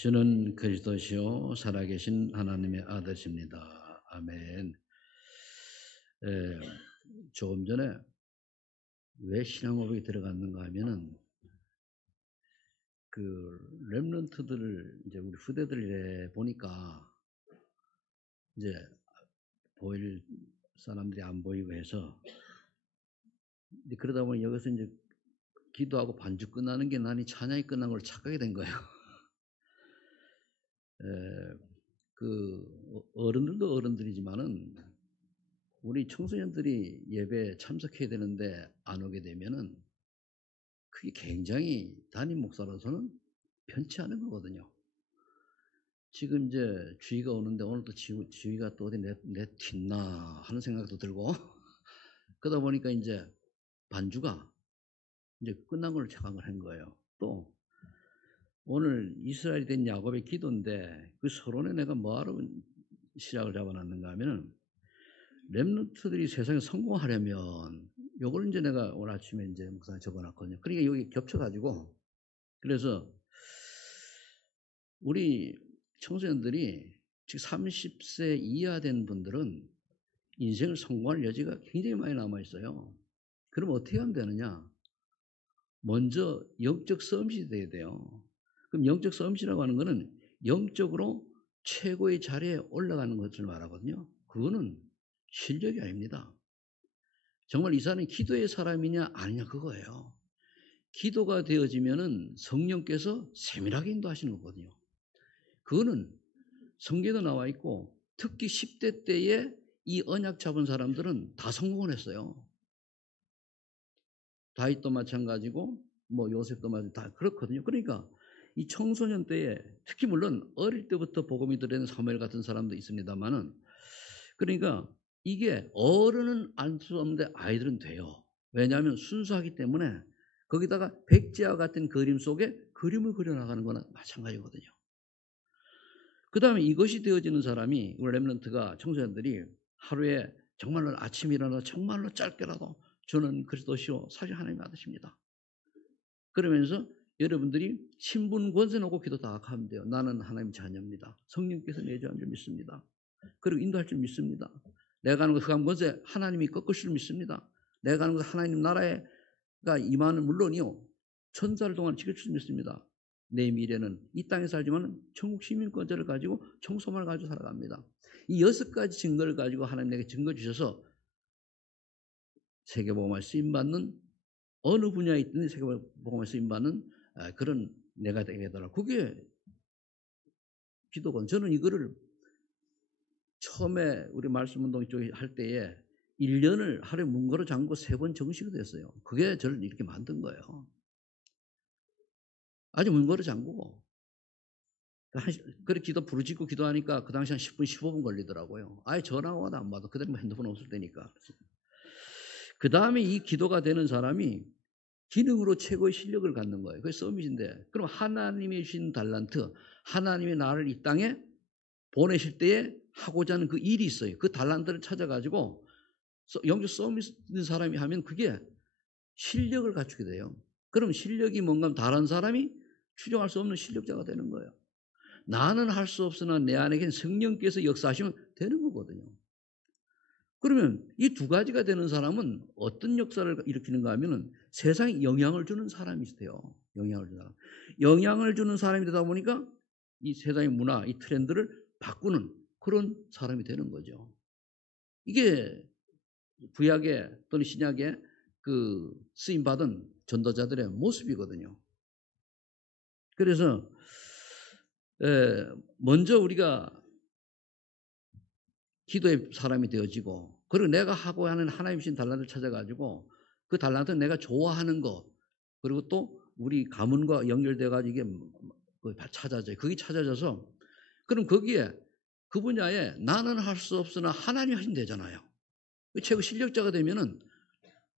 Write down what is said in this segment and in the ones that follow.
주는 그리스도시요 살아계신 하나님의 아들이십니다. 아멘. 에, 조금 전에 왜 신앙고백에 들어갔는가 하면은 그 렘넌트들을 이제 우리 후대들에 보니까 이제 보일 사람들이 안 보이고 해서 이제 그러다 보니 여기서 이제 기도하고 반주 끝나는 게 나니 찬양이 끝난 걸 착각이 된 거예요. 에, 그 어른들도 어른들이지만은 우리 청소년들이 예배에 참석해야 되는데 안 오게 되면은 그게 굉장히 담임 목사로서는 편치 않은 거거든요. 지금 이제 주의가 오는데 오늘 또 주의가 또 어디 내 튄나 하는 생각도 들고 그러다 보니까 이제 반주가 이제 끝난 걸 착각을 한 거예요. 또 오늘 이스라엘이 된 야곱의 기도인데 그 서론에 내가 뭐하러 시작을 잡아놨는가 하면은 렘넌트들이 세상에 성공하려면 요걸 이제 내가 오늘 아침에 이제 목사에 적어놨거든요. 그러니까 여기 겹쳐가지고 그래서 우리 청소년들이 즉 30세 이하 된 분들은 인생을 성공할 여지가 굉장히 많이 남아 있어요. 그럼 어떻게 하면 되느냐? 먼저 영적 썸밋이 돼야 돼요. 그럼 영적 썸밋이라고 하는 거는 영적으로 최고의 자리에 올라가는 것을 말하거든요. 그거는 실력이 아닙니다. 정말 이 사람이 기도의 사람이냐 아니냐 그거예요. 기도가 되어지면은 성령께서 세밀하게 인도하시는 거거든요. 그거는 성경에 나와 있고 특히 10대 때에 이 언약 잡은 사람들은 다 성공을 했어요. 다윗도 마찬가지고 뭐 요셉도 마찬가지고 다 그렇거든요. 그러니까 이 청소년 때에 특히 물론 어릴 때부터 복음이 들어있는 사무엘 같은 사람도 있습니다만은 그러니까 이게 어른은 알 수 없는데 아이들은 돼요. 왜냐하면 순수하기 때문에 거기다가 백지와 같은 그림 속에 그림을 그려나가는 거나 마찬가지거든요. 그 다음에 이것이 되어지는 사람이 우리 렘넌트가 청소년들이 하루에 정말로 아침에 일어나 정말로 짧게라도 저는 그리스도시요 사실 하나님의 아들입니다. 그러면서 여러분들이 신분 권세 놓고 기도 다 하면 돼요. 나는 하나님 자녀입니다. 성령께서 내주한 줄 믿습니다. 그리고 인도할 줄 믿습니다. 내가 하는 것 흑암 권세 하나님이 꺾을 줄 믿습니다. 내가 하는 것 하나님 나라가 임하는 물론이요. 천사를 동안 지킬 줄 믿습니다. 내 미래는 이 땅에 살지만 천국 시민권자를 가지고 청소만을 가지고 살아갑니다. 이 6가지 증거를 가지고 하나님 내게 증거 주셔서 세계복음화 쓰임받는 어느 분야에 있든 세계복음화 쓰임받는 그런 내가 되게 해달라. 그게 기도건. 저는 이거를 처음에 우리 말씀운동 쪽에 할 때에 1년을 하루에 문거로 잠고 3번 정식이 됐어요. 그게 저를 이렇게 만든 거예요. 아주 문거로 잠그고. 그렇게 기도 부르짖고 기도하니까 그 당시 한 10분, 15분 걸리더라고요. 아예 전화가 와도 안 받아. 그대로 핸드폰 없을 때니까. 그 다음에 이 기도가 되는 사람이 기능으로 최고의 실력을 갖는 거예요. 그게 서밋인데. 그럼 하나님이 주신 달란트, 하나님의 나를 이 땅에 보내실 때에 하고자 하는 그 일이 있어요. 그 달란트를 찾아가지고 영적 서밋 있는 사람이 하면 그게 실력을 갖추게 돼요. 그럼 실력이 뭔가 하면 다른 사람이 추정할 수 없는 실력자가 되는 거예요. 나는 할 수 없으나 내 안에겐 성령께서 역사하시면 되는 거거든요. 그러면 이 2가지가 되는 사람은 어떤 역사를 일으키는가 하면은 세상에 영향을 주는 사람이 있어요. 영향을 주는 사람. 영향을 주는 사람이 되다 보니까 이 세상의 문화, 이 트렌드를 바꾸는 그런 사람이 되는 거죠. 이게 구약의 또는 신약의 그 쓰임받은 전도자들의 모습이거든요. 그래서 먼저 우리가 기도의 사람이 되어지고 그리고 내가 하고 하는 하나님 주신 달란트를 찾아가지고 그 달란트는 내가 좋아하는 거 그리고 또 우리 가문과 연결돼 가지고 이게 찾아져요. 그게 찾아져서 그럼 거기에 그 분야에 나는 할 수 없으나 하나님이 하시면 되잖아요. 최고 실력자가 되면은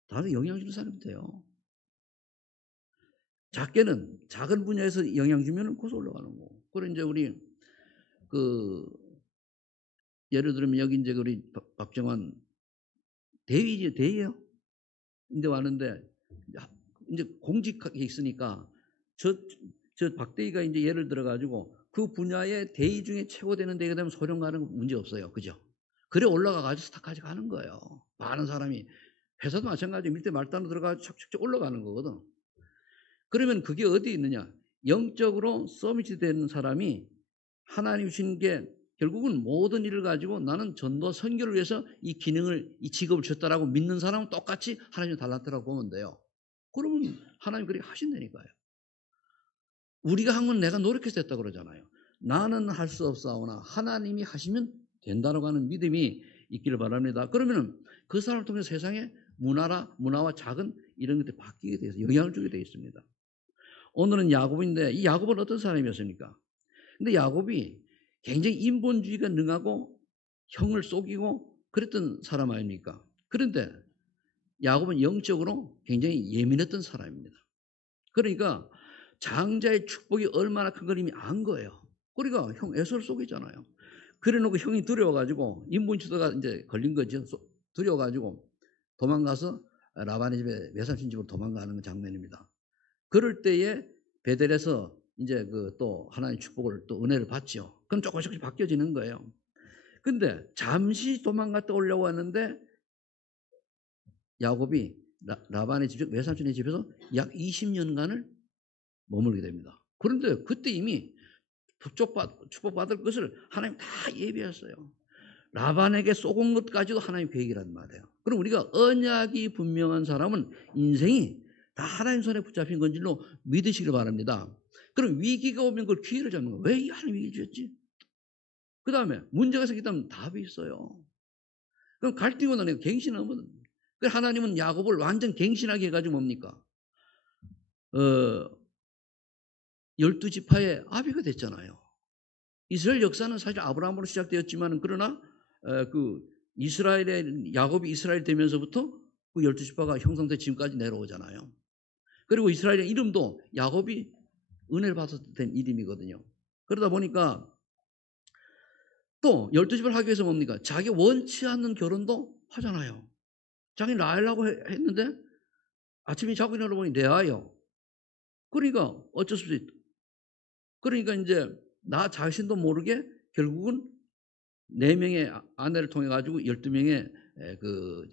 다른 영향 주는 사람이 돼요. 작은 분야에서 영향 주면은 거기서 올라가는 거고. 그리고 이제 우리 그 예를 들면 여기 이제 우리 박정환 대위예요. 근데 왔는데 이제 공직하게 있으니까 저 박대희가 이제 예를 들어 가지고 그 분야의 대의 중에 최고 되는 데가 되면 소령 가는 건 문제 없어요. 그죠? 그래 올라가가지고 스타까지 가는 거예요. 많은 사람이. 회사도 마찬가지로 밑에 말단으로 들어가서 척척 올라가는 거거든. 그러면 그게 어디 있느냐? 영적으로 서밋이 되는 사람이 하나님 주신 게 결국은 모든 일을 가지고 나는 전도와 선교를 위해서 이 기능을, 이 직업을 줬다라고 믿는 사람은 똑같이 하나님이 달랐다라고 보면 돼요. 그러면 하나님 그렇게 하신다니까요. 우리가 한 건 내가 노력해서 됐다 그러잖아요. 나는 할 수 없사오나 하나님이 하시면 된다라고 하는 믿음이 있기를 바랍니다. 그러면 그 사람을 통해서 세상의 문화와 작은 이런 것들이 바뀌게 돼서 영향을 주게 되어 있습니다. 오늘은 야곱인데 이 야곱은 어떤 사람이었습니까? 근데 야곱이 굉장히 인본주의가 능하고 형을 속이고 그랬던 사람 아닙니까? 그런데 야곱은 영적으로 굉장히 예민했던 사람입니다. 그러니까 장자의 축복이 얼마나 큰 걸 이미 안 거예요. 그러니까 형 에서를 속이잖아요. 그래놓고 형이 두려워가지고 인본주의가 이제 걸린 거죠. 두려워가지고 도망가서 라반의 집에 외삼촌 집으로 도망가는 장면입니다. 그럴 때에 베델에서 이제 그 또 하나님 축복을 또 은혜를 받죠. 그럼 조금씩 바뀌어지는 거예요. 근데 잠시 도망갔다 오려고 하는데 야곱이 라반의 집, 외삼촌의 집에서 약 20년간을 머물게 됩니다. 그런데 그때 이미 축복받을 것을 하나님 다 예비했어요. 라반에게 쏘은 것까지도 하나님 계획이란 말이에요. 그럼 우리가 언약이 분명한 사람은 인생이 다 하나님 손에 붙잡힌 건지로 믿으시길 바랍니다. 그럼 위기가 오면 그걸 기회를 잡는 거예요. 왜 하나님 위기 주셨지? 그 다음에 문제가 생기다면 답이 있어요. 그럼 갈등이 오면 갱신하면 하나님은 야곱을 완전 갱신하게 해가지고 뭡니까? 12지파의 아비가 됐잖아요. 이스라엘 역사는 사실 아브라함으로 시작되었지만 그러나 야곱이 이스라엘 되면서부터 그 12지파가 형성돼 지금까지 내려오잖아요. 그리고 이스라엘의 이름도 야곱이 은혜를 받아서 된 이름이거든요. 그러다 보니까 또 12지파를 하기 위해서 뭡니까? 자기 원치 않는 결혼도 하잖아요. 자기 낳으려고 했는데 아침에 자고 일어나 보니 레아예요. 그러니까 어쩔 수 없이 그러니까 이제 나 자신도 모르게 결국은 4명의 아내를 통해 가지고 12명의 그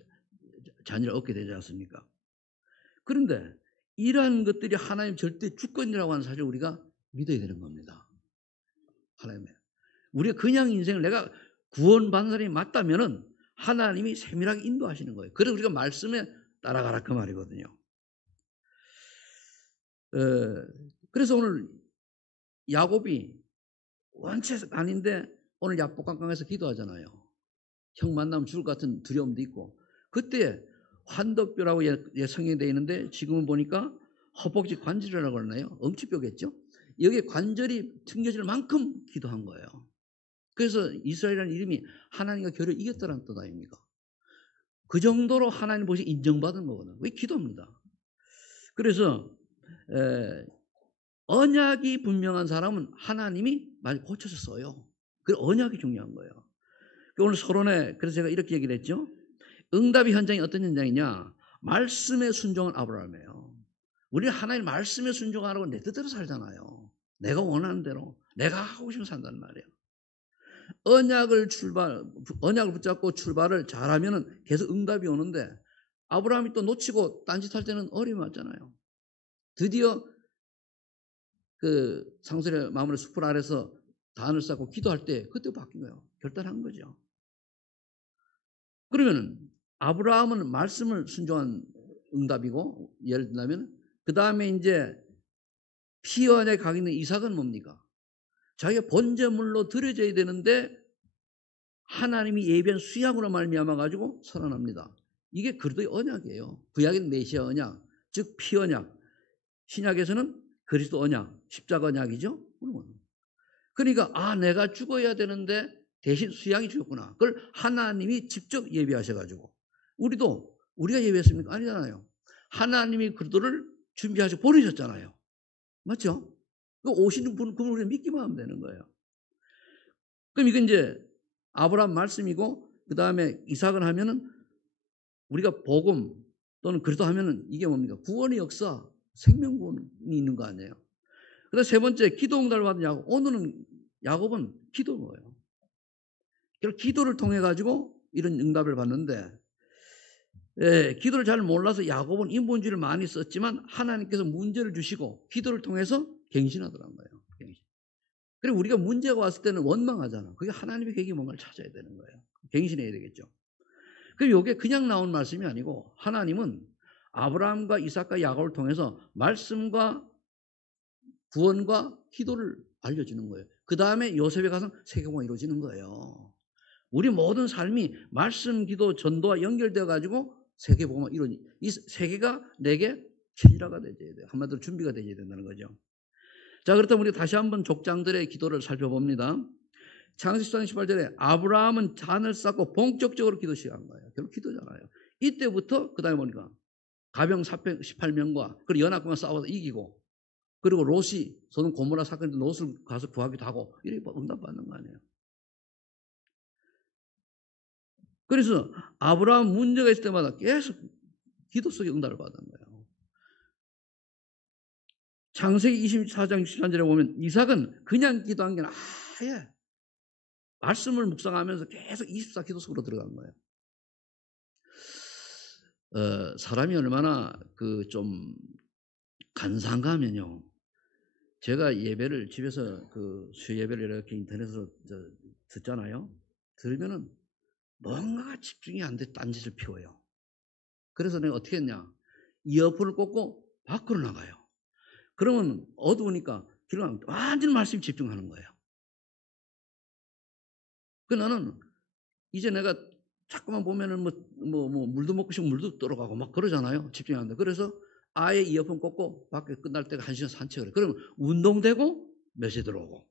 자녀를 얻게 되지 않습니까? 그런데 이러한 것들이 하나님 절대 주권이라고 하는 사실을 우리가 믿어야 되는 겁니다. 하나님의 우리가 그냥 인생을 내가 구원받는 사람이 맞다면은 하나님이 세밀하게 인도하시는 거예요. 그래서 우리가 말씀에 따라가라 그 말이거든요. 그래서 오늘 야곱이 원체 아닌데 오늘 야복강강에서 기도하잖아요. 형 만나면 죽을 것 같은 두려움도 있고 그때 환덕뼈라고 성경에 되어 있는데 지금은 보니까 허벅지 관절이라고 그러나요? 엄치뼈겠죠? 여기에 관절이 튕겨질 만큼 기도한 거예요. 그래서 이스라엘이라는 이름이 하나님과 결을 이겼다는 뜻 아닙니까? 그 정도로 하나님 보시 인정받은 거거든요. 그게 기도입니다. 그래서 언약이 분명한 사람은 하나님이 많이 고쳐서 써요. 그 언약이 중요한 거예요. 오늘 서론에 그래서 제가 이렇게 얘기를 했죠. 응답의 현장이 어떤 현장이냐? 말씀에 순종한 아브라함이에요. 우리는 하나님 말씀에 순종하라고 내 뜻대로 살잖아요. 내가 원하는 대로 내가 하고 싶은 산다는 말이에요. 언약을 붙잡고 출발을 잘하면 계속 응답이 오는데 아브라함이 또 놓치고 딴짓할 때는 어려움이 왔잖아요. 드디어 그 상술의 마무리 숲을 아래서 단을 쌓고 기도할 때 그때 바뀐 거예요. 결단한 거죠. 그러면 아브라함은 말씀을 순종한 응답이고 예를 든다면 그 다음에 이제 피언에 가 있는 이삭은 뭡니까? 자기가 번제물로 드려져야 되는데 하나님이 예비한 수양으로 말미암아 가지고 선언합니다. 이게 그리스도의 언약이에요. 구약은 메시아 언약, 즉 피언약. 신약에서는 그리스도 언약, 십자가 언약이죠. 그러니까 내가 죽어야 되는데 대신 수양이 죽었구나. 그걸 하나님이 직접 예비하셔가지고 우리가 예비했습니까? 아니잖아요. 하나님이 그리스도를 준비하셔 보내셨잖아요. 맞죠? 그 오시는 그분을 우리가 믿기만 하면 되는 거예요. 그럼 이건 이제 아브라함 말씀이고 그 다음에 이삭을 하면은 우리가 복음 또는 그리스도 하면은 이게 뭡니까? 구원의 역사, 생명구원이 있는 거 아니에요. 그다음 세 번째 기도 응답을 받은 야곱. 오늘은 야곱은 기도인 거예요. 결국 기도를 통해 가지고 이런 응답을 받는데, 기도를 잘 몰라서 야곱은 인본주의를 많이 썼지만 하나님께서 문제를 주시고 기도를 통해서 갱신하더란 거예요. 갱신. 그리고 우리가 문제가 왔을 때는 원망하잖아. 그게 하나님의 계획이 뭔가를 찾아야 되는 거예요. 갱신해야 되겠죠. 그리고 이게 그냥 나온 말씀이 아니고 하나님은 아브라함과 이삭과 야곱을 통해서 말씀과 구원과 기도를 알려주는 거예요. 그 다음에 요셉에 가서 세계화가 이루어지는 거예요. 우리 모든 삶이 말씀, 기도, 전도와 연결되어 가지고 세계복음화 이루어지. 이 세계가 내게 체질화가 되어야 돼요. 한마디로 준비가 되어야 된다는 거죠. 자, 그렇다면 우리 다시 한번 족장들의 기도를 살펴봅니다. 창세기 14장 18절에 아브라함은 잔을 쌓고 본격적으로 기도 시작한 거예요. 결국 기도잖아요. 이때부터 그 다음에 보니까 가병 18명과 그리고 연합군과 싸워서 이기고, 그리고 롯이 소돔 고모라 사건에서 롯을 가서 구하기도 하고 이렇게 응답받는 거 아니에요. 그래서 아브라함 문제가 있을 때마다 계속 기도 속에 응답을 받은 거예요. 창세기 24장 13절에 보면 이삭은 그냥 기도한 게 아예 말씀을 묵상하면서 계속 24 기도 속으로 들어간 거예요. 사람이 얼마나 좀 간상가면요. 제가 예배를 집에서 수요 예배를 이렇게 인터넷으로 듣잖아요. 들으면은 뭔가가 집중이 안 돼 딴짓을 피워요. 그래서 내가 어떻게 했냐. 이어폰을 꽂고 밖으로 나가요. 그러면 어두우니까 길을 완전 말씀에 집중하는 거예요. 그 나는 이제 내가 자꾸만 보면은 물도 먹고 싶으면 물도 떨어가고 막 그러잖아요. 집중이 안 돼. 그래서 아예 이어폰 꽂고 밖에 끝날 때가 1시간 산책을 해요. 그러면 운동되고 몇 시에 들어오고.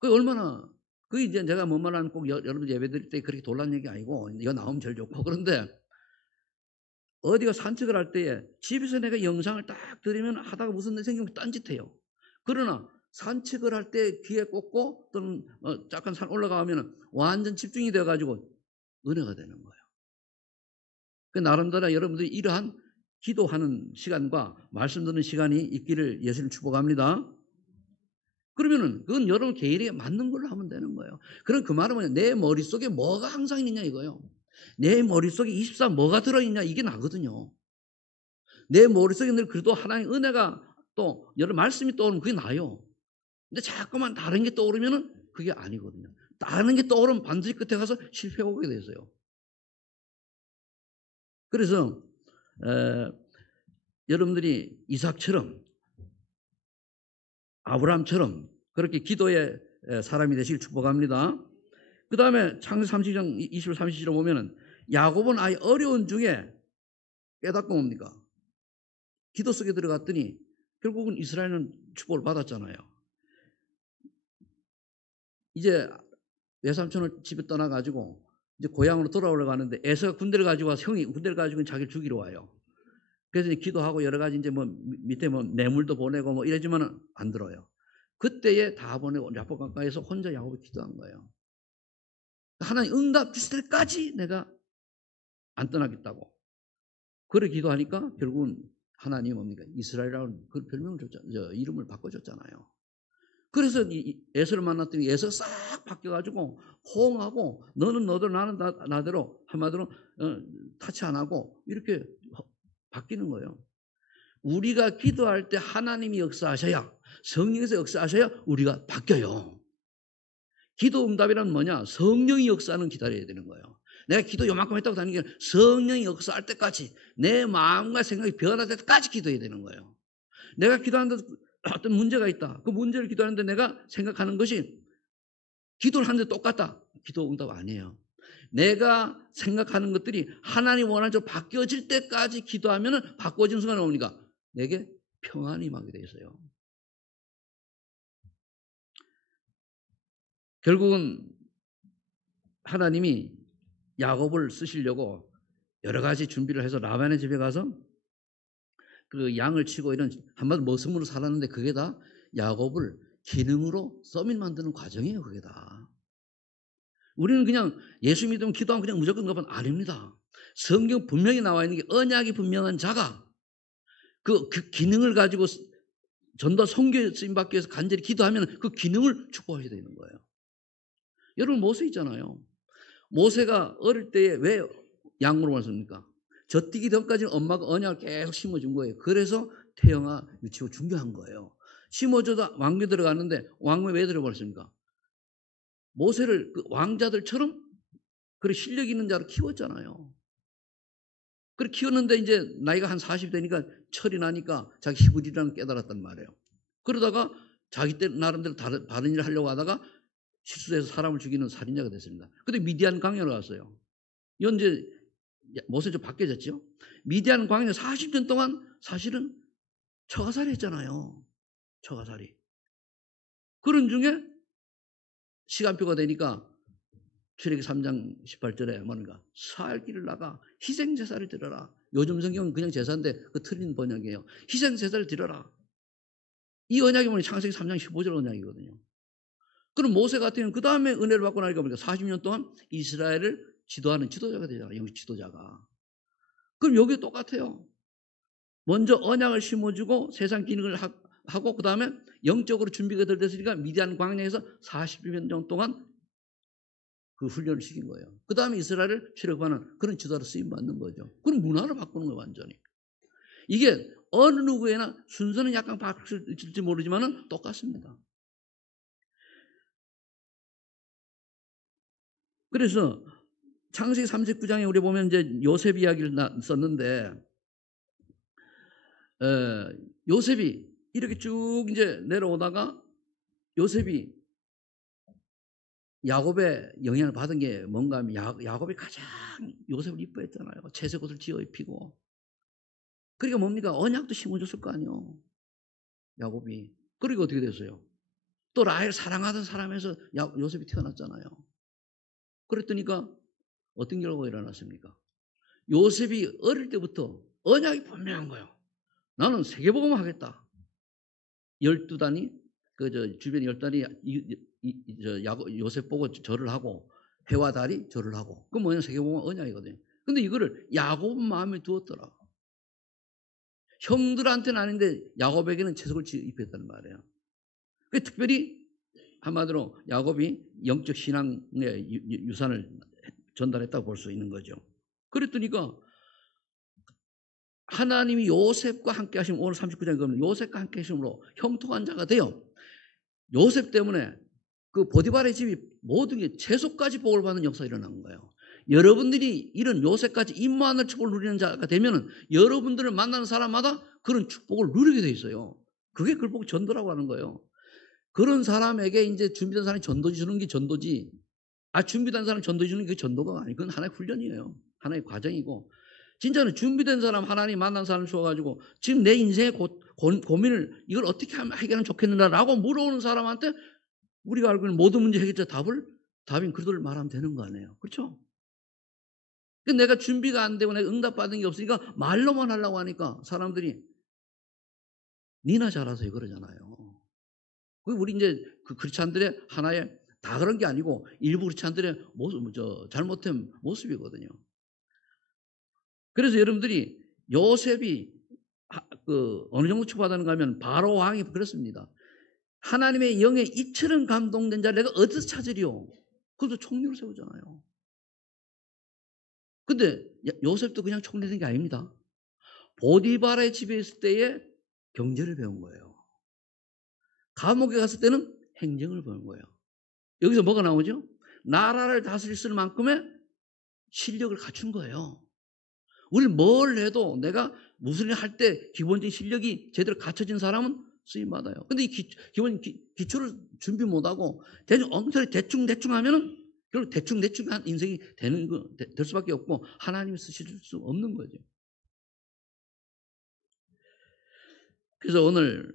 그게 얼마나, 그게 이제 제가 뭔 말하면 꼭 여러분 예배 드릴 때 그렇게 돌란 얘기 아니고, 이거 나오면 제일 좋고. 그런데 어디가 산책을 할 때에 집에서 내가 영상을 딱 들으면 하다가 무슨 일 생기면 딴짓해요. 그러나 산책을 할 때 귀에 꽂고 또는 잠깐 산 올라가면 완전 집중이 되어가지고 은혜가 되는 거예요. 그 나름대로 여러분들이 이러한 기도하는 시간과 말씀 듣는 시간이 있기를 예수님 축복합니다. 그러면은 그건 여러분 개인에 맞는 걸로 하면 되는 거예요. 그럼 그 말은 뭐냐? 내 머릿속에 뭐가 항상 있느냐 이거예요. 내 머릿속에 24 뭐가 들어있냐 이게 나거든요. 내 머릿속에 늘 그래도 하나님의 은혜가 또 여러 말씀이 떠오르면 그게 나요. 근데 자꾸만 다른 게 떠오르면은 그게 아니거든요. 다른 게 떠오르면 반드시 끝에 가서 실패하게 되어요. 그래서 여러분들이 이삭처럼 아브라함처럼 그렇게 기도의 사람이 되시길 축복합니다. 그 다음에 창세기 30장 20절 30절에 보면은 야곱은 아예 어려운 중에 깨닫고 뭡니까? 기도 속에 들어갔더니 결국은 이스라엘은 축복을 받았잖아요. 이제 외삼촌을 집에 떠나가지고 이제 고향으로 돌아오려고 하는데 에서가 군대를 가지고 와서 형이 군대를 가지고 자기를 죽이러 와요. 그래서 이제 기도하고 여러 가지 이제 밑에 뇌물도 보내고 이러지만은 안 들어요. 그때에 다 보내고 야곱 가까이서 혼자 야곱이 기도한 거예요. 하나님 응답 주실 때까지 내가 안 떠나겠다고. 그래 기도하니까 결국은 하나님 뭡니까? 이스라엘이라는 그 별명을 이름을 바꿔줬잖아요. 그래서 에서를 만났더니 에서 싹 바뀌어가지고 호응하고 너는 너대로 나는 나대로 한마디로 타치 안 하고 이렇게 바뀌는 거예요. 우리가 기도할 때 하나님이 역사하셔야, 성령에서 역사하셔야 우리가 바뀌어요. 기도 응답이란 뭐냐? 성령이 역사하는 기다려야 되는 거예요. 내가 기도 요만큼 했다고 하는 게 성령이 역사할 때까지 내 마음과 생각이 변화될 때까지 기도해야 되는 거예요. 내가 기도하는데 어떤 문제가 있다. 그 문제를 기도하는데 내가 생각하는 것이 기도를 하는데 똑같다. 기도 응답 아니에요. 내가 생각하는 것들이 하나님 원하는 대로 바뀌어질 때까지 기도하면 바꿔지는 순간에 옵니까? 내게 평안이 임하게 돼 있어요. 결국은 하나님이 야곱을 쓰시려고 여러 가지 준비를 해서 라반의 집에 가서 그 양을 치고 이런 한마디로 머슴으로 살았는데 그게 다 야곱을 기능으로 서밋 만드는 과정이에요. 그게 다. 우리는 그냥 예수 믿으면 기도하면 그냥 무조건 그건 아닙니다. 성경 분명히 나와 있는 게 언약이 분명한 자가 그 기능을 가지고 전도 선교에 쓰임 받기 위해서 간절히 기도하면 그 기능을 축복하게 되는 거예요. 여러분 모세 있잖아요. 모세가 어릴 때에 왜 양으로 왔습니까? 젖뛰기 전까지는 엄마가 언약을 계속 심어준 거예요. 그래서 태영아 유치고 중요한 거예요. 심어줘도 왕궁에 들어갔는데 왕궁에 왜 들어버렸습니까? 모세를 그 왕자들처럼 그런 실력 있는 자로 키웠잖아요. 그렇게 키웠는데 이제 나이가 한 40 되니까 철이 나니까 자기 희부리라는 깨달았단 말이에요. 그러다가 자기 때 나름대로 다른 일을 하려고 하다가 실수해서 사람을 죽이는 살인자가 됐습니다. 근데 미디안 광야로 갔어요. 이건 이제 모세 좀 바뀌어졌죠. 미디안 광야 40년 동안 사실은 처가살이 했잖아요. 처가살이. 그런 중에 시간표가 되니까 출애기 3장 18절에 뭔가 살 길을 나가 희생제사를 드려라. 요즘 성경은 그냥 제사인데 그 틀린 번역이에요. 희생제사를 드려라. 이 언약이 뭐냐 창세기 3장 15절 언약이거든요. 그럼 모세 같은 경우는 그 다음에 은혜를 받고 나니까 보니까 40년 동안 이스라엘을 지도하는 지도자가 되잖아요. 영적 지도자가. 그럼 여기 똑같아요. 먼저 언약을 심어주고 세상 기능을 하고 그 다음에 영적으로 준비가 덜 됐으니까 미디안 광야에서 40년 동안 그 훈련을 시킨 거예요. 그 다음에 이스라엘을 출애굽하는 그런 지도자로 쓰임받는 거죠. 그럼 문화를 바꾸는 거예요. 완전히. 이게 어느 누구에나 순서는 약간 바뀔지 모르지만 똑같습니다. 그래서 창세기 39장에 우리 보면 이제 요셉 이야기를 썼는데 요셉이 이렇게 쭉 이제 내려오다가 요셉이 야곱의 영향을 받은 게 뭔가 하면 야곱이 가장 요셉을 이뻐했잖아요. 채색 옷을 지어 입히고. 그러니까 뭡니까? 언약도 심어줬을 거 아니에요. 야곱이. 그러니까 어떻게 됐어요? 또 라헬 사랑하던 사람에서 요셉이 태어났잖아요. 그랬더니까 어떤 결과가 일어났습니까? 요셉이 어릴 때부터 언약이 분명한 거예요. 나는 세계복음 하겠다. 12단이 주변 10단이 요셉 보고 절을 하고 해와 달이 절을 하고 그 뭐냐 세계복음 언약이거든요. 근데 이거를 야곱 마음에 두었더라. 형들한테는 아닌데 야곱에게는 채석을 입혔다는 말이에요. 특별히 한마디로 야곱이 영적 신앙의 유산을 전달했다고 볼 수 있는 거죠. 그랬더니까 하나님이 요셉과 함께 하시면 오늘 39장에 보면 요셉과 함께 하심으로 형통한 자가 되어 요셉 때문에 그 보디발의 집이 모든 게 채소까지 복을 받는 역사가 일어난 거예요. 여러분들이 이런 요셉까지 임마누엘 축복을 누리는 자가 되면 여러분들을 만나는 사람마다 그런 축복을 누리게 돼 있어요. 그게 글복 전도라고 하는 거예요. 그런 사람에게 이제 준비된 사람이 전도 주는 게 전도지. 준비된 사람 전도 주는 게 전도가 아니고 그건 하나의 훈련이에요. 하나의 과정이고. 진짜는 준비된 사람 하나님 만난 사람 주어가지고 지금 내 인생의 고민을 이걸 어떻게 하면 해결하면 좋겠는가라고 물어오는 사람한테 우리가 알고 있는 모든 문제 해결자 답인 그들을 말하면 되는 거 아니에요. 그렇죠? 내가 준비가 안 되고 내가 응답받은 게 없으니까 말로만 하려고 하니까 사람들이 니나 잘하세요 그러잖아요. 우리 이제 그 크리스찬들의 하나의 다 그런 게 아니고 일부 크리스찬들의 잘못된 모습이거든요. 그래서 여러분들이 요셉이 어느 정도 축복받았는가 하면 바로 왕이 그렇습니다. 하나님의 영에 이처럼 감동된 자를 내가 어디서 찾으리요? 그래서 총리를 세우잖아요. 근데 요셉도 그냥 총리 된 게 아닙니다. 보디발의 집에 있을 때에 경제를 배운 거예요. 감옥에 갔을 때는 행정을 배운 거예요. 여기서 뭐가 나오죠? 나라를 다스릴 수 있을 만큼의 실력을 갖춘 거예요. 우리 뭘 해도 내가 무슨 일 할 때 기본적인 실력이 제대로 갖춰진 사람은 쓰임받아요. 근데 이 기본 기초를 준비 못하고 엉터리 대충 하면은 결국 대충 한 인생이 될 수밖에 없고 하나님이 쓰실 수 없는 거죠. 그래서 오늘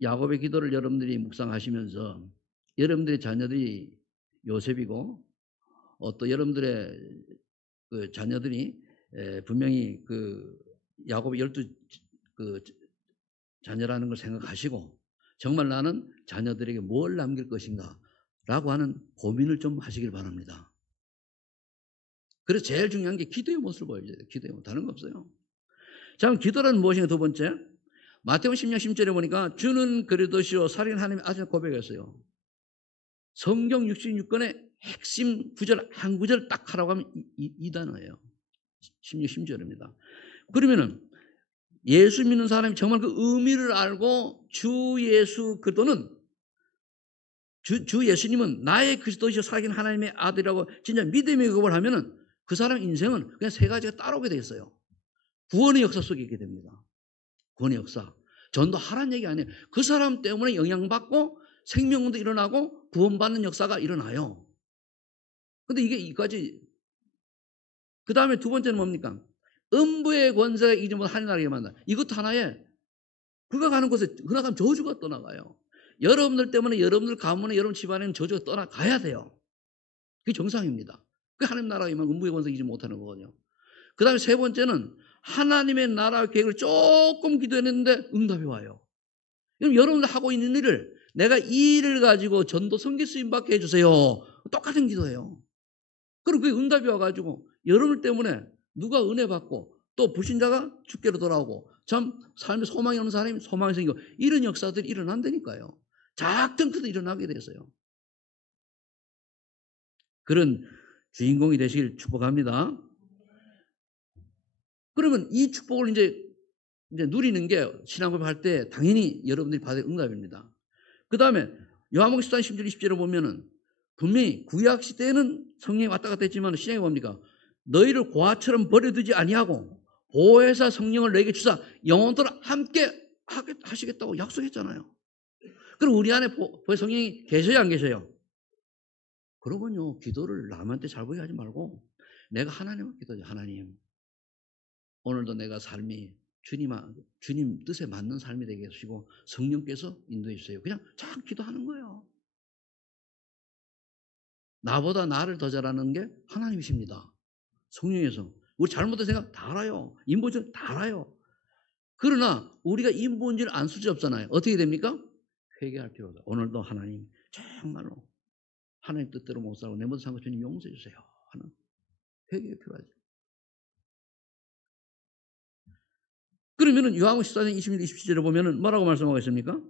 야곱의 기도를 여러분들이 묵상하시면서 여러분들의 자녀들이 요셉이고 또 여러분들의 그 자녀들이 분명히 그 야곱의 12 자녀라는 걸 생각하시고 정말 나는 자녀들에게 뭘 남길 것인가 라고 하는 고민을 좀 하시길 바랍니다. 그래서 제일 중요한 게 기도의 모습을 보여줘야 돼요. 기도의 모습. 다른 거 없어요. 자, 그럼 기도란 무엇인가 두 번째. 마태복음 10장 10절에 보니까 주는 그리스도시요 살인 하나님의 아들 고백했어요. 성경 66권의 핵심 구절 한 구절 딱 하라고 하면 이 단어예요. 16, 10절입니다. 그러면은 예수 믿는 사람이 정말 그 의미를 알고 주 예수 그리스도는 주 예수님은 나의 그리스도시요 살아계신 하나님의 아들이라고 진짜 믿음의 고백을 하면은 그 사람 인생은 그냥 세 가지가 따라오게 돼 있어요. 구원의 역사 속에 있게 됩니다. 구원의 역사. 전도하라는 얘기 아니에요. 그 사람 때문에 영향받고 생명도 일어나고 구원받는 역사가 일어나요. 근데 이게 이까지. 그 다음에 두 번째는 뭡니까? 음부의 권세가 이름으로 하나님을 만나. 이것도 하나의 그가 가는 곳에 그나가면 저주가 떠나가요. 여러분들 때문에 여러분들 가문에 여러분 집안에는 저주가 떠나가야 돼요. 그게 정상입니다. 그게 하나님 나라가 임하면 음부의 권세가 이지 못하는 거거든요. 그 다음에 세 번째는 하나님의 나라 계획을 조금 기도했는데 응답이 와요. 그럼 여러분들 하고 있는 일을 내가 이 일을 가지고 전도 선교 쓰임 받게 해주세요. 똑같은 기도예요. 그리고 그게 응답이 와가지고 여러분 때문에 누가 은혜 받고 또 불신자가 주께로 돌아오고 참 삶에 소망이 없는 사람이 소망이 생기고 이런 역사들이 일어난다니까요. 작든 크든 일어나게 됐어요. 그런 주인공이 되시길 축복합니다. 그러면 이 축복을 이제 누리는 게 신앙고백 할 때 당연히 여러분들이 받을 응답입니다. 그 다음에 요한복음 14장 10절 20절에 보면은 분명히 구약 시대에는 성령이 왔다 갔다 했지만 신약이 뭡니까? 너희를 고아처럼 버려두지 아니하고 보혜사 성령을 너에게 주사 영원토록 함께 하시겠다고 약속했잖아요. 그럼 우리 안에 보혜사 성령이 계셔요, 안 계셔요? 그러면요, 기도를 남한테 잘 보이게 하지 말고 내가 하나님을 기도하죠. 하나님, 오늘도 내가 삶이 주님 뜻에 맞는 삶이 되게 해주시고 성령께서 인도해 주세요. 그냥 참 기도하는 거예요. 나보다 나를 더 잘하는 게 하나님이십니다. 성령에서. 우리 잘못된 생각 다 알아요. 인본주의 다 알아요. 그러나 우리가 인본주의를 안 수지 없잖아요. 어떻게 됩니까? 회개할 필요가. 오늘도 하나님 정말로 하나님 뜻대로 못 살고 내 모든 상관 주님 용서해 주세요. 하는 회개가 필요하죠. 그러면은 요한복음 14장 21, 27절에 보면은 뭐라고 말씀하고 있습니까?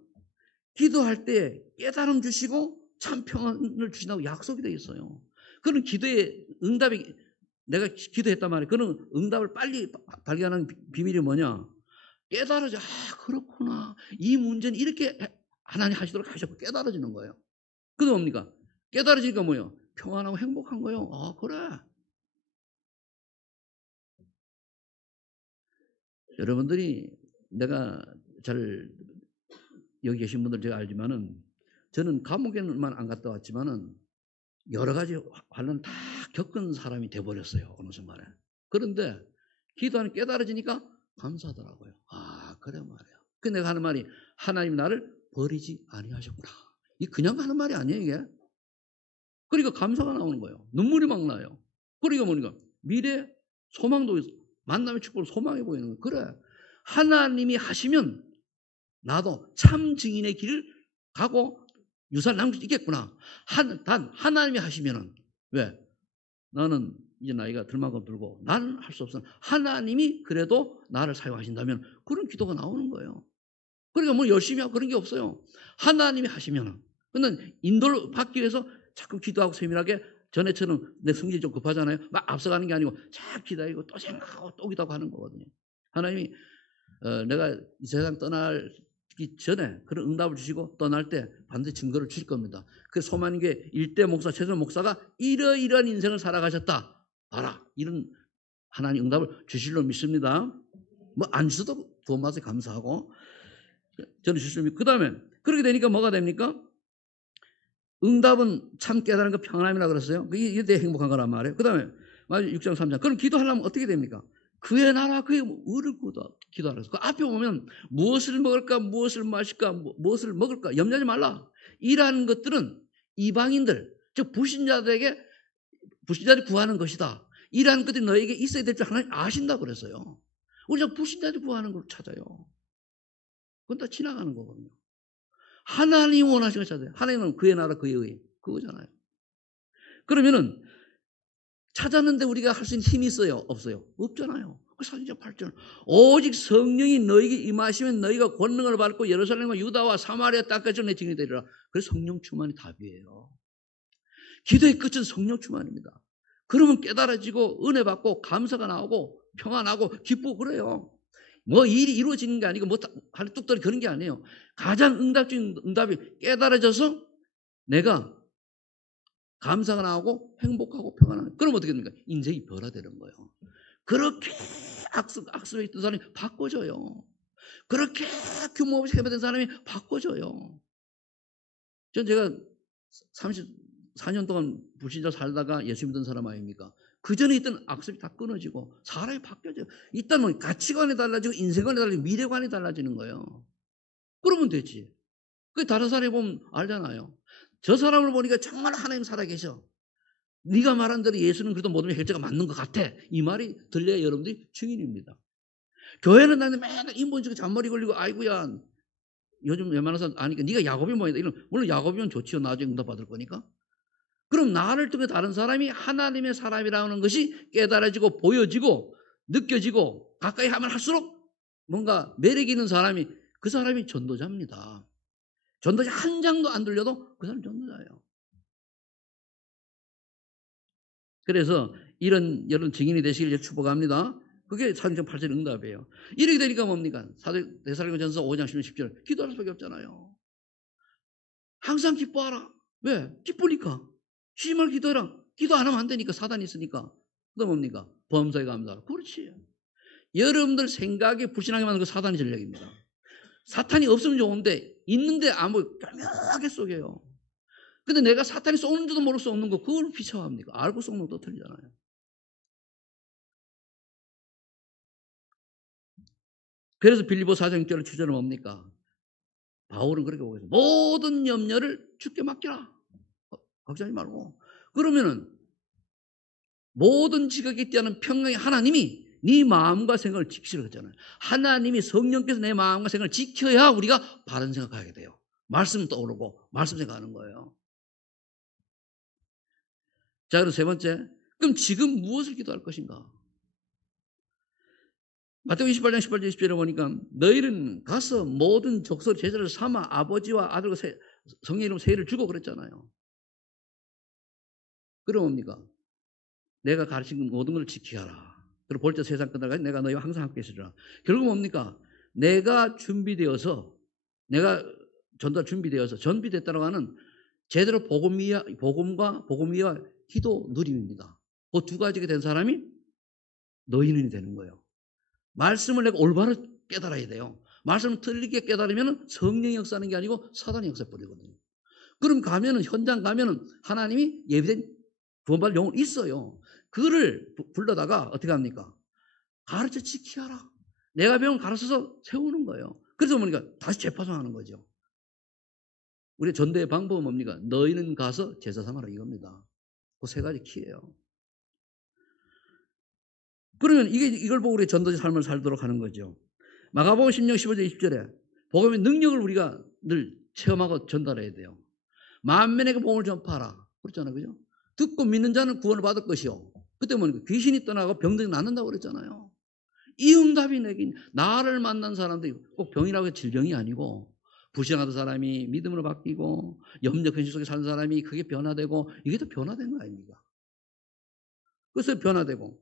기도할 때 깨달음 주시고 참 평안을 주신다고 약속이 되어 있어요. 그런 기도의 응답이 내가 기도했단 말이에요. 그런 응답을 빨리 발견하는 비밀이 뭐냐? 깨달아져. 그렇구나. 이 문제는 이렇게 하나님 하시도록 하셨고 깨달아지는 거예요. 그게 뭡니까? 깨달아지니까 뭐예요? 평안하고 행복한 거예요. 그래. 여러분들이 내가 잘 여기 계신 분들 제가 알지만은 저는 감옥에만 안 갔다 왔지만은 여러 가지 환란 다 겪은 사람이 돼버렸어요. 어느 순간에. 그런데 기도하는 깨달아지니까 감사하더라고요. 그래 말이야. 그 내가 하는 말이 하나님 나를 버리지 아니하셨구나. 이 그냥 하는 말이 아니에요 이게. 그러니까 감사가 나오는 거예요. 눈물이 막 나요. 그러니까 뭐니까 미래 소망도 만남의 축복을 소망해 보이는 거예요. 그래 하나님이 하시면 나도 참 증인의 길을 가고 유산을 남길 수 있겠구나. 단 하나님이 하시면은 왜? 나는 이제 나이가 들만큼 들고 나는 할 수 없어. 하나님이 그래도 나를 사용하신다면 그런 기도가 나오는 거예요. 그러니까 뭐 열심히 하고 그런 게 없어요. 하나님이 하시면은. 근데 인도를 받기 위해서 자꾸 기도하고 세밀하게 전에처럼 내 성질이 좀 급하잖아요. 막 앞서가는 게 아니고 자꾸 기다리고 또 생각하고 또 기도하고 하는 거거든요. 하나님이 내가 이 세상 떠나기 전에 그런 응답을 주시고 떠날 때 반드시 증거를 주실 겁니다. 그 소만교회 일대 목사, 최선 목사가 이러이러한 인생을 살아가셨다. 봐라. 이런 하나님 응답을 주실로 믿습니다. 뭐 안 주셔도 구원받아서 감사하고 저는 주실 믿고 그 다음에 그렇게 되니까 뭐가 됩니까? 응답은 참 깨달은 거 평안함이라 그랬어요. 이게 내 행복한 거란 말이에요. 그 다음에 6장 3장 그럼 기도하려면 어떻게 됩니까? 그의 나라 그의 의를 기도하라. 그 앞에 보면 무엇을 먹을까 무엇을 마실까 무엇을 먹을까 염려하지 말라. 이러한 것들은 이방인들 즉 불신자들에게 불신자들이 구하는 것이다. 이러한 것들이 너에게 있어야 될 줄 하나님 아신다고 그랬어요. 우리가 불신자들이 구하는 걸 찾아요. 그건 다 지나가는 거거든요. 하나님 원하시는 걸 찾아요. 하나님은 그의 나라 그의 의 그거잖아요. 그러면은 찾았는데 우리가 할 수 있는 힘이 있어요? 없어요? 없잖아요. 그 4장 8절 오직 성령이 너에게 임하시면 너희가 권능을 받고 예루살렘과 유다와 사마리아 땅까지 내 증인이 되리라. 그래서 성령 충만이 답이에요. 기도의 끝은 성령 충만입니다. 그러면 깨달아지고 은혜 받고 감사가 나오고 평안 나고 기쁘고 그래요. 뭐 일이 이루어지는 게 아니고 뭐 하루 뚝딱이 그런 게 아니에요. 가장 응답적인 응답이 깨달아져서 내가 감사가 나오고 행복하고 평안하고 그럼 어떻게 됩니까? 인생이 변화되는 거예요. 그렇게 악습에 있던 사람이 바꿔져요. 그렇게 규모 없이 해봤던 사람이 바꿔져요. 제가 34년 동안 불신자 살다가 예수 믿은 사람 아닙니까? 그 전에 있던 악습이 다 끊어지고 사람이 바뀌어져요. 일단은 가치관이 달라지고 인생관이 달라지고 미래관이 달라지는 거예요. 그러면 되지. 그 다른 사람이 보면 알잖아요. 저 사람을 보니까 정말 하나님 살아계셔. 네가 말한 대로 예수는 그래도 모든 혈제가 맞는 것 같아. 이 말이 들려야 여러분들이 증인입니다. 교회는 나는 맨날 인본주의 잔머리 걸리고 아이고야 요즘 웬만한 사람 아니까 네가 야곱이 뭐냐 이런 물론 야곱이면 좋지요. 나중에 응답 받을 거니까. 그럼 나를 통해 다른 사람이 하나님의 사람이라는 것이 깨달아지고 보여지고 느껴지고 가까이 하면 할수록 뭔가 매력 있는 사람이 그 사람이 전도자입니다. 전도자 한 장도 안 들려도 그 사람이 전도자예요. 그래서 이런 여러분 증인이 되시길 축복합니다. 그게 4장 8절 응답이에요. 이렇게 되니까 뭡니까? 데살로니가전서 5장 10절 기도할 수밖에 없잖아요. 항상 기뻐하라. 왜? 기쁘니까. 쉬지 말고 기도해라. 기도 안 하면 안 되니까 사단이 있으니까. 그다음 뭡니까? 범사에 감사하라. 그렇지. 여러분들 생각에 불신하게 만드는 그 사단의 전략입니다. 사탄이 없으면 좋은데 있는데 아무 교묘하게 속여요. 근데 내가 사탄이 쏘는 줄도 모르고 쏘는 거 그걸 비춰합니까? 알고 쏘는 것도 틀리잖아요. 그래서 빌립보 4장 6절 주제는 뭡니까? 바울은 그렇게 보고 있어요. 모든 염려를 주께 맡기라. 걱정하지 말고. 그러면은 모든 지각에 뛰어난 평강의 하나님이 네 마음과 생각을 지키시라고 했잖아요. 하나님이 성령께서 내 마음과 생각을 지켜야 우리가 바른 생각하게 돼요. 말씀 떠오르고 말씀 생각하는 거예요. 자, 그럼 세 번째. 그럼 지금 무엇을 기도할 것인가? 마태복음 28장 18절 20절에 보니까 너희는 가서 모든 족속 제자를 삼아 아버지와 아들과 성령 이름 세례를 주고 그랬잖아요. 그럼 뭡니까? 내가 가르친 모든 걸 지키라. 그리고 볼 때 세상 끝날까지 내가 너희와 항상 함께 있으리라. 결국 뭡니까? 내가 준비되어서 내가 전달 준비되어서 준비됐다고 하는 제대로 복음과 복음위와 기도 누림입니다. 그 두 가지가 된 사람이 너희는 되는 거예요. 말씀을 내가 올바로 깨달아야 돼요. 말씀을 틀리게 깨달으면 성령이 역사하는 게 아니고 사단이 역사해버리거든요. 그럼 가면은 현장 가면은 하나님이 예비된 구원받을 영혼 있어요. 그를 불러다가 어떻게 합니까? 가르쳐 지키라. 내가 배운 가르쳐서 세우는 거예요. 그래서 보니까 다시 재파송하는 거죠. 우리 전도의 방법은 뭡니까? 너희는 가서 제자 삼아라 이겁니다. 그 세 가지 키예요. 그러면 이걸 보고 우리 전도자 삶을 살도록 하는 거죠. 마가복음 16, 15절, 20절에 복음의 능력을 우리가 늘 체험하고 전달해야 돼요. 만민에게 복음을 전파하라. 그렇잖아요. 그죠? 듣고 믿는 자는 구원을 받을 것이요. 그때 뭐니까 귀신이 떠나고 병들이 낫는다고 그랬잖아요. 이 응답이 내게 나를 만난 사람들이 꼭 병이라고 해서 질병이 아니고 불신하던 사람이 믿음으로 바뀌고 염려 근심 속에 사는 사람이 그게 변화되고 이게 더 변화된 거 아닙니까? 그래서 변화되고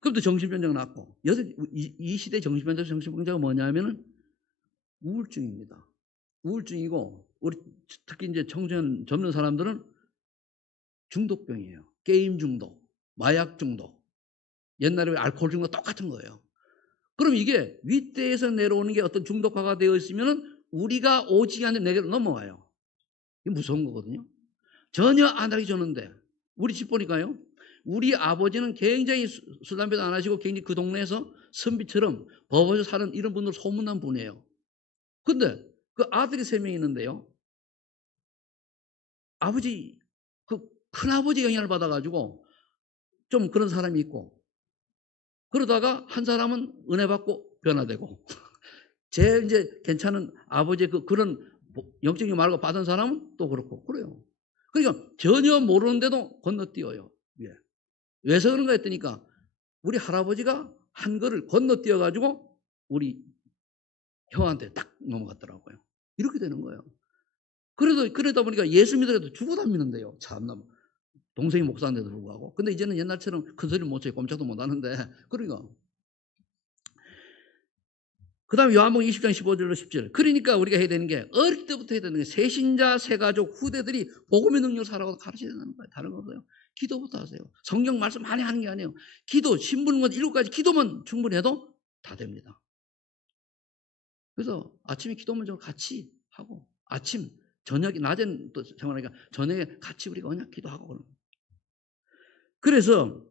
그럼또 정신병자가 낫고 이 시대 정신병자 정신병자가 뭐냐면은 우울증입니다. 우울증이고 우리 특히 이제 청소년 젊은 사람들은 중독병이에요. 게임 중독, 마약 중독, 옛날에 알코올 중독 똑같은 거예요. 그럼 이게 윗대에서 내려오는 게 어떤 중독화가 되어 있으면 우리가 오지 않는 내게로 넘어와요. 이게 무서운 거거든요. 전혀 안 하기 좋은데 우리 집 보니까요. 우리 아버지는 굉장히 술, 담배도 안 하시고 굉장히 그 동네에서 선비처럼 버버져 사는 이런 분으로 소문난 분이에요. 근데 그 아들이 3명 있는데요. 아버지, 그 큰아버지 영향을 받아가지고 좀 그런 사람이 있고 그러다가 한 사람은 은혜 받고 변화되고 제일 이제 괜찮은 아버지의 그런 영적인 말고 받은 사람은 또 그렇고 그래요. 그러니까 전혀 모르는데도 건너뛰어요. 예. 왜서 그런가 했더니까 우리 할아버지가 한 거를 건너뛰어 가지고 우리 형한테 딱 넘어갔더라고요. 이렇게 되는 거예요. 그러다 보니까 예수 믿으려도 죽어도 안 믿는데요. 참나. 동생이 목사인데도 불구하고. 근데 이제는 옛날처럼 큰 소리를 못 쳐요. 꼼짝도 못 하는데. 그러니까. 그 다음에 요한복음 20장 15절로 10절. 그러니까 우리가 해야 되는 게 어릴 때부터 해야 되는 게 새신자, 새가족, 후대들이 복음의 능력을 살아가고 가르쳐야 되는 거예요. 다른 거 없어요. 기도부터 하세요. 성경 말씀 많이 하는 게 아니에요. 기도, 신분만 7가지 기도만 충분히 해도 다 됩니다. 그래서 아침에 기도만 좀 같이 하고 아침, 저녁, 낮엔 또 생활하니까 저녁에 같이 우리가 언약 기도하고 그러는 거예요. 그래서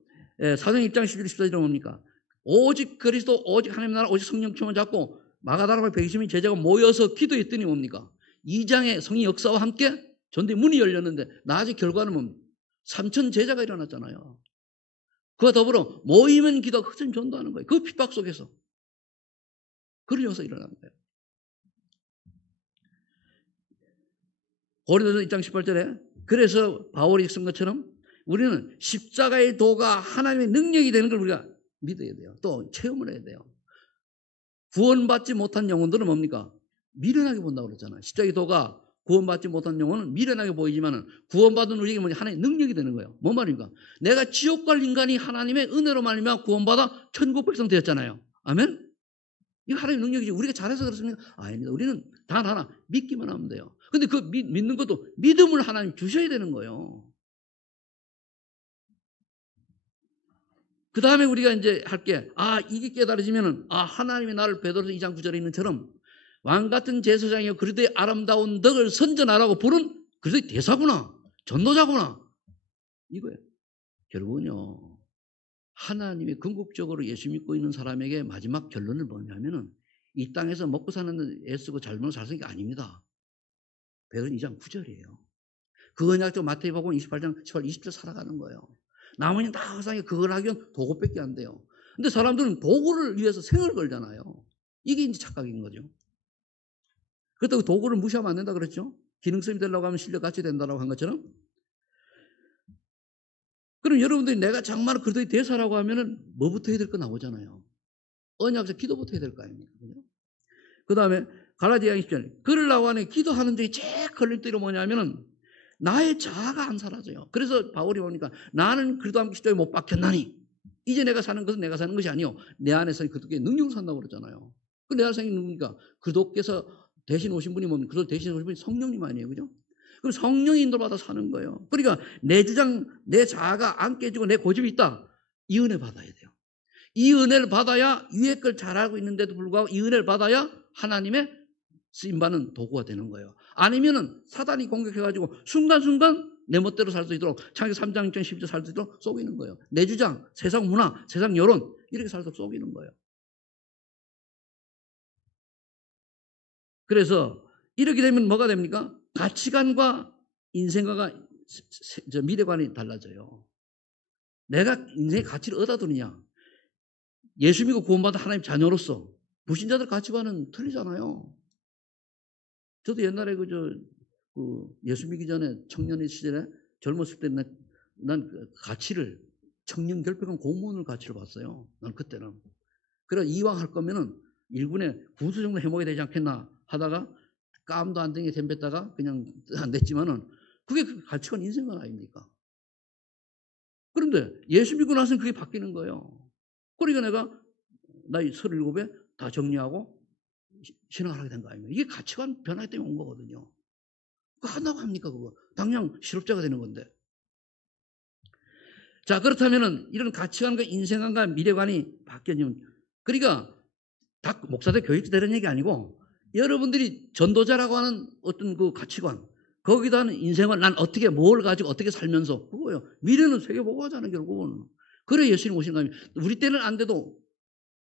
사도행 1장 11, 14절은 뭡니까? 오직 그리스도, 오직 하나님 나라, 오직 성령 충만 잡고 마가다락과 120인 제자가 모여서 기도했더니 뭡니까? 2장의 성령 역사와 함께 전도의 문이 열렸는데 낮에 결과는 뭡니까? 3천 제자가 일어났잖아요. 그와 더불어 모이면 기도, 흑심 전도하는 거예요. 그 핍박 속에서. 그런 역사가 일어나는 거예요. 고린도서 1장 18절에 그래서 바울이 쓴 것처럼 우리는 십자가의 도가 하나님의 능력이 되는 걸 우리가 믿어야 돼요. 또 체험을 해야 돼요. 구원받지 못한 영혼들은 뭡니까? 미련하게 본다고 그랬잖아요. 십자가의 도가 구원받지 못한 영혼은 미련하게 보이지만 구원받은 우리에게 뭐냐? 하나님의 능력이 되는 거예요. 뭔 말입니까? 내가 지옥 갈 인간이 하나님의 은혜로 말미암아 구원받아 천국 백성 되었잖아요. 아멘? 이거 하나님의 능력이지. 우리가 잘해서 그렇습니까? 아닙니다. 우리는 단 하나 믿기만 하면 돼요. 근데 그 믿는 것도 믿음을 하나님 주셔야 되는 거예요. 그 다음에 우리가 이제 할게, 이게 깨달아지면은, 하나님이 나를 베드로서 2장 9절에 있는처럼 왕 같은 제사장이여 그리스도의 아름다운 덕을 선전하라고 부른 그리스도의 대사구나. 전도자구나. 이거예요. 결국은요, 하나님이 궁극적으로 예수 믿고 있는 사람에게 마지막 결론을 뭐냐면은 이 땅에서 먹고 사는 데 애쓰고 잘 먹는 잘 사는 게 아닙니다. 베드로 2장 9절이에요. 그 언약적 마태복음 28장 18, 20절 살아가는 거예요. 나머지는 다 세상에 그걸 하기 위한 도구밖에 안 돼요. 근데 사람들은 도구를 위해서 생을 걸잖아요. 이게 이제 착각인 거죠. 그렇다고 도구를 무시하면 안 된다 그랬죠. 기능성이 되려고 하면 실력 같이 된다고 한 것처럼. 그럼 여러분들이 내가 정말 그리스도의 대사라고 하면은 뭐부터 해야 될 거 나오잖아요. 언약적 기도부터 해야 될 거 아닙니까? 그 다음에 갈라디아 20절. 그러려고 하니 기도하는 중에 제일 걸림돌이 뭐냐면은 나의 자아가 안 사라져요. 그래서 바울이 보니까 나는 그리스도와 함께 십자가에 못 박혔나니 이제 내가 사는 것은 내가 사는 것이 아니요 내 안에서 그리스도께 능력을 산다고 그랬잖아요. 그 내 안에서 누굽니까? 그리스도께서 대신 오신 분이 뭡니까? 그리스도 대신 오신 분이 성령님 아니에요, 그죠? 그럼 성령의 인도받아 사는 거예요. 그러니까 내 주장, 내 자아가 안 깨지고 내 고집이 있다. 이 은혜 받아야 돼요. 이 은혜를 받아야 위에 걸 잘하고 있는데도 불구하고 이 은혜를 받아야 하나님의 쓰임받는 도구가 되는 거예요. 아니면은 사단이 공격해가지고 순간순간 내 멋대로 살 수 있도록 창세기 3장 1절 12절 살 수 있도록 속이는 거예요. 내 주장, 세상 문화, 세상 여론 이렇게 살도록 속이는 거예요. 그래서 이렇게 되면 뭐가 됩니까? 가치관과 인생과가 미래관이 달라져요. 내가 인생의 가치를 어디다 두느냐? 예수 믿고 구원받은 하나님 자녀로서 불신자들 가치관은 틀리잖아요. 저도 옛날에 예수 믿기 전에 청년의 시절에 젊었을 때 난 가치를 청년 결백한 공무원을 가치를 봤어요. 난 그때는. 그래 이왕 할 거면은 일군에 군수 정도 해먹어야 되지 않겠나 하다가 깜도 안 되게 덤볐다가 그냥 안 됐지만은 그게 그 가치관 인생관 아닙니까? 그런데 예수 믿고 나서는 그게 바뀌는 거예요. 그러니까 내가 나이 37에 다 정리하고 신앙을 하게 된 거 아닙니까? 이게 가치관 변화 때문에 온 거거든요. 그거 한다고 합니까, 그거? 당장 실업자가 되는 건데. 자, 그렇다면은 이런 가치관과 인생관과 미래관이 바뀌어지면, 그러니까 다 목사들 교육자 되는 얘기 아니고 여러분들이 전도자라고 하는 어떤 그 가치관, 거기다 하는 인생관, 난 어떻게 뭘 가지고 어떻게 살면서 그거예요. 미래는 세계보고 하잖아요, 결국은. 그래 예수님 오신 거 아닙니까? 우리 때는 안 돼도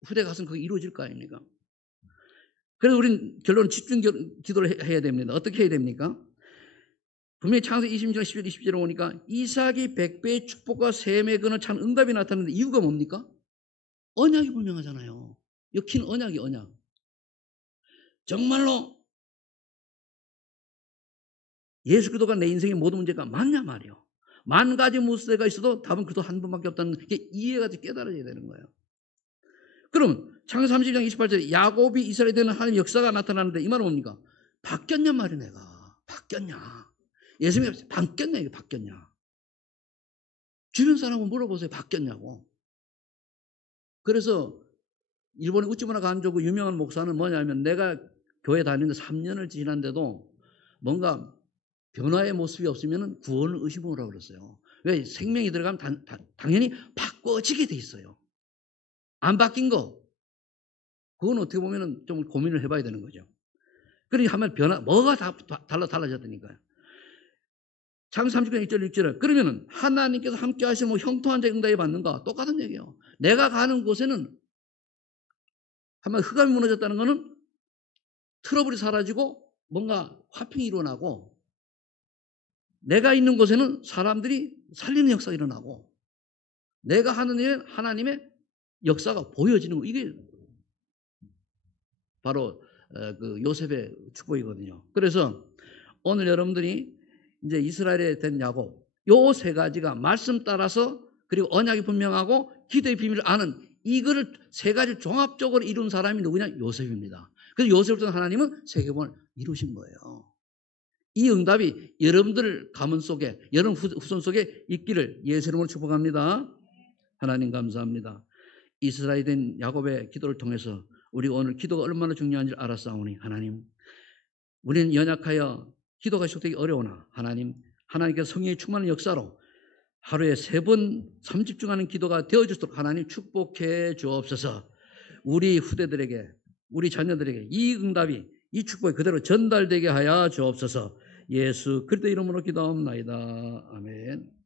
후대 가서는 그게 이루어질 거 아닙니까? 그래서 우리는 결론은 집중 기도를 해야 됩니다. 어떻게 해야 됩니까? 분명히 창세기 26장 10절 20절에 오니까 이삭이 100배의 축복과 셈의 그는 참 응답이 나타났는데 이유가 뭡니까? 언약이 분명하잖아요. 여기는 언약이 언약. 정말로 예수 그리스도가 내 인생의 모든 문제가 맞냐 말이요. 만 가지 무쇠가 있어도 답은 그도 한 분밖에 없다는 게 이해가 깨달아져야 되는 거예요. 그럼 창세기 30장 28절에 야곱이 이스라엘에 대한 하나님의 역사가 나타나는데 이 말은 뭡니까? 바뀌었냐 말이야 내가. 바뀌었냐. 예수님이 바뀌었냐 이게 바뀌었냐. 주변 사람은 물어보세요. 바뀌었냐고. 그래서 일본의 우찌무라 간조구 유명한 목사는 뭐냐면 내가 교회 다니는 3년을 지났는데도 뭔가 변화의 모습이 없으면 구원을 의심하라고 그랬어요. 왜? 생명이 들어가면 당연히 바꿔지게 돼 있어요. 안 바뀐 거. 그건 어떻게 보면 좀 고민을 해봐야 되는 거죠. 그러니 하면 뭐가 달라졌다니까요. 창세기 30장 1절 6절에 그러면은 하나님께서 함께 하시면 뭐 형통한 자 응답이 받는가? 똑같은 얘기예요. 내가 가는 곳에는 한번 흑암이 무너졌다는 거는 트러블이 사라지고 뭔가 화평이 일어나고 내가 있는 곳에는 사람들이 살리는 역사가 일어나고 내가 하는 일은 하나님의 역사가 보여지는 거. 이게 바로 그 요셉의 축복이거든요. 그래서 오늘 여러분들이 이제 이스라엘에 된 야곱 요 세 가지가 말씀 따라서 그리고 언약이 분명하고 기도의 비밀을 아는 이거를 세 가지를 종합적으로 이룬 사람이 누구냐? 요셉입니다. 그래서 요셉을 통해 하나님은 세계관을 이루신 거예요. 이 응답이 여러분들 가문 속에 여러분 후손 속에 있기를 예수 이름으로 축복합니다. 하나님 감사합니다. 이스라엘 된 야곱의 기도를 통해서 우리가 오늘 기도가 얼마나 중요한지 알았사오니 하나님 우리는 연약하여 기도가 시작되기 어려우나 하나님께서 성령의 충만한 역사로 하루에 3번 3집중하는 기도가 되어질수록 하나님 축복해 주옵소서. 우리 후대들에게 우리 자녀들에게 이 응답이 이 축복이 그대로 전달되게 하여 주옵소서. 예수 그리스도 이름으로 기도합니다. 아멘.